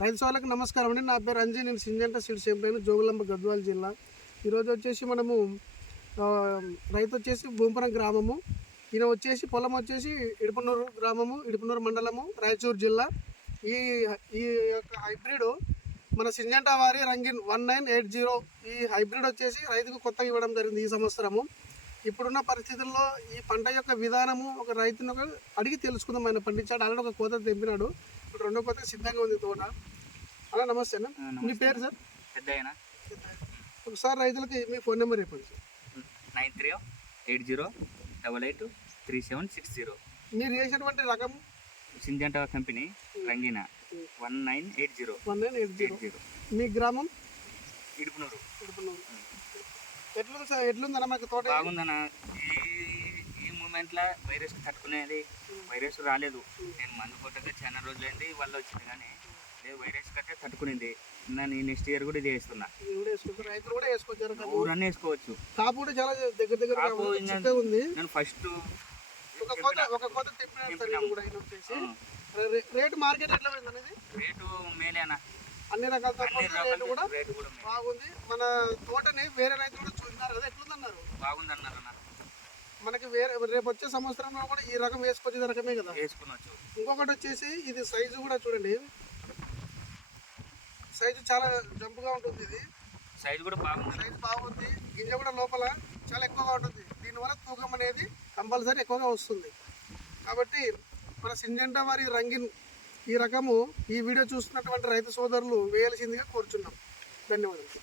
రైతు సోదరులకు నమస్కారం అండి. నా పేరు రంజీ. నేను Syngenta seeds employee, Jogulamba Gadwal జిల్లా. ఈరోజు వచ్చేసి మనము రైతు వచ్చేసి భూంపురం గ్రామము. ఈయన వచ్చేసి పొలం వచ్చేసి ఇడుపునూరు గ్రామము, ఇడుపునూరు మండలము, రాయచూరు జిల్లా. ఈ ఈ యొక్క హైబ్రిడ్ మన సింజంటా వారి రంగిన్ 1980. ఈ హైబ్రిడ్ వచ్చేసి రైతుకు కొత్తగా ఇవ్వడం జరిగింది ఈ సంవత్సరము. ఇప్పుడున్న పరిస్థితుల్లో ఈ పంట యొక్క విధానము ఒక రైతును అడిగి తెలుసుకుందాం. ఆయన పండించాడు, ఆల్రెడీ ఒక కోత తెంపినాడు. ఇప్పుడు రెండో కోత సిద్ధంగా ఉంది తోట. అలా నమస్తే అన్న. మీ పేరు సార్? పెద్దయినా. ఒకసారి రైతులకి మీ ఫోన్ నెంబర్ చెప్పండి సార్. 9380883760. మీరు చేసినటువంటి రకం సింజంటా కంపెనీ రంగిన 1980. మీ గ్రామం ఇడుపునూరు. ఎట్లుంది సార్? ఎట్లుందన్న మాకు తోట? బాగుందన్న. ఈ మూమెంట్లో వైరస్ తట్టుకునేది వైరస్ రాలేదు. నేను మందు కొట్టక చాలా రోజులైంది, వాళ్ళు వచ్చింది కానీ లేదు, వైరస్ కట్టే తట్టుకునేది. నేను నెక్స్ట్ ఇయర్ కూడా ఇది వేస్తున్నా. రైతులు కూడా వేసుకోవచ్చు, ఊరన్నీ వేసుకోవచ్చు. కాపు కూడా చాలా దగ్గర ఉంది. నేను ఫస్ట్ ఒక కోత తెప్పినాడు కూడా. రేటు మార్కెట్ ఎట్లా పోయింది అనేది? రేటు మేలేనా, అన్ని రకాల రేటు కూడా బాగుంది. మన తోటని వేరే రైతులు కూడా చూసినారు కదా, ఎట్లుందన్నారు? బాగుంది అన్నారు. మనకి రేపు వచ్చే సంవత్సరంలో కూడా ఈ రకం వేసుకోవచ్చు రకమే కదా, వేసుకోవచ్చు. ఇంకొకటి వచ్చేసి ఇది సైజు కూడా చూడండి, సైజు చాలా జంపుగా ఉంటుంది. ఇది సైజు కూడా బాగుంది. సైజు బాగుంది. గింజ కూడా లోపల చాలా ఎక్కువగా ఉంటుంది. దీనివల్ల తూకం అనేది కంపల్సరీ ఎక్కువగా వస్తుంది. కాబట్టి మన సింజంటా వారి రంగిన్ ఈ రకము ఈ వీడియో చూస్తున్నటువంటి రైతు సోదరులు వేయాల్సిందిగా కోరుచున్నాం. ధన్యవాదాలు.